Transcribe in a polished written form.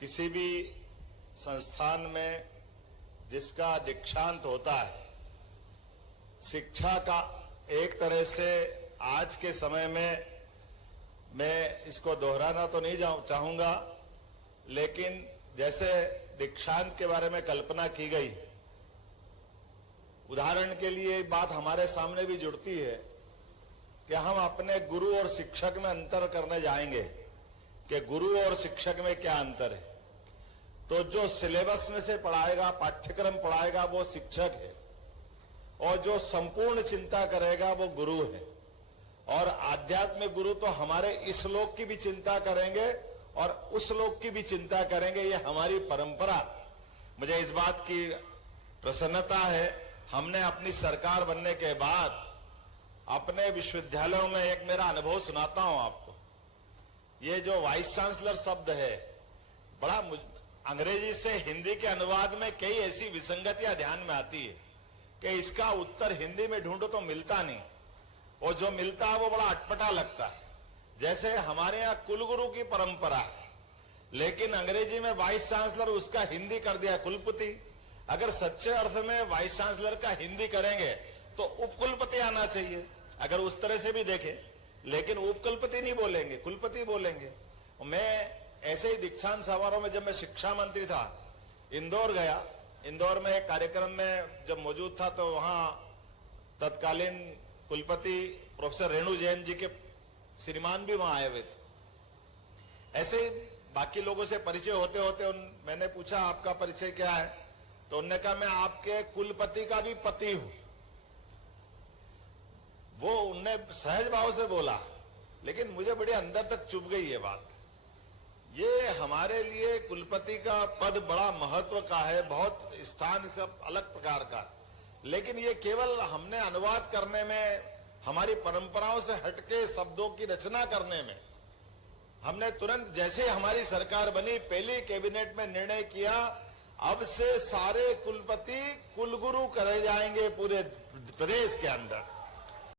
किसी भी संस्थान में जिसका दीक्षांत होता है, शिक्षा का एक तरह से आज के समय में, मैं इसको दोहराना तो नहीं चाहूंगा, लेकिन जैसे दीक्षांत के बारे में कल्पना की गई, उदाहरण के लिए बात हमारे सामने भी जुड़ती है कि हम अपने गुरु और शिक्षक में अंतर करने जाएंगे कि गुरु और शिक्षक में क्या अंतर है। तो जो सिलेबस में से पढ़ाएगा, पाठ्यक्रम पढ़ाएगा, वो शिक्षक है, और जो संपूर्ण चिंता करेगा वो गुरु है। और आध्यात्मिक गुरु तो हमारे इस लोक की भी चिंता करेंगे और उस लोक की भी चिंता करेंगे। ये हमारी परंपरा। मुझे इस बात की प्रसन्नता है, हमने अपनी सरकार बनने के बाद अपने विश्वविद्यालयों में एक मेरा अनुभव सुनाता हूं आपको। ये जो वाइस चांसलर शब्द है, बड़ा अंग्रेजी से हिंदी के अनुवाद में कई ऐसी विसंगतियां ध्यान में आती है कि इसका उत्तर हिंदी में ढूंढो तो मिलता नहीं, और जो मिलता है वो बड़ा अटपटा लगता है। जैसे हमारे यहाँ कुलगुरु की परंपरा है, लेकिन अंग्रेजी में वाइस चांसलर, उसका हिंदी कर दिया कुलपति। अगर सच्चे अर्थ में वाइस चांसलर का हिंदी करेंगे तो उपकुलपति आना चाहिए, अगर उस तरह से भी देखें, लेकिन उपकुलपति नहीं बोलेंगे, कुलपति बोलेंगे। मैं ऐसे ही दीक्षांत समारोह में, जब मैं शिक्षा मंत्री था, इंदौर गया। इंदौर में एक कार्यक्रम में जब मौजूद था तो वहां तत्कालीन कुलपति प्रोफेसर रेणु जैन जी के श्रीमान भी वहां आए हुए थे। ऐसे ही बाकी लोगों से परिचय होते होते मैंने पूछा आपका परिचय क्या है, तो उन्होंने कहा मैं आपके कुलपति का भी पति हूं। वो उनने सहज भाव से बोला, लेकिन मुझे बड़ी अंदर तक चुभ गई ये बात। ये हमारे लिए कुलपति का पद बड़ा महत्व का है, बहुत स्थान सब अलग प्रकार का, लेकिन ये केवल हमने अनुवाद करने में, हमारी परंपराओं से हटके शब्दों की रचना करने में, हमने तुरंत जैसे हमारी सरकार बनी, पहली कैबिनेट में निर्णय किया, अब से सारे कुलपति कुलगुरु करे जाएंगे पूरे प्रदेश के अंदर।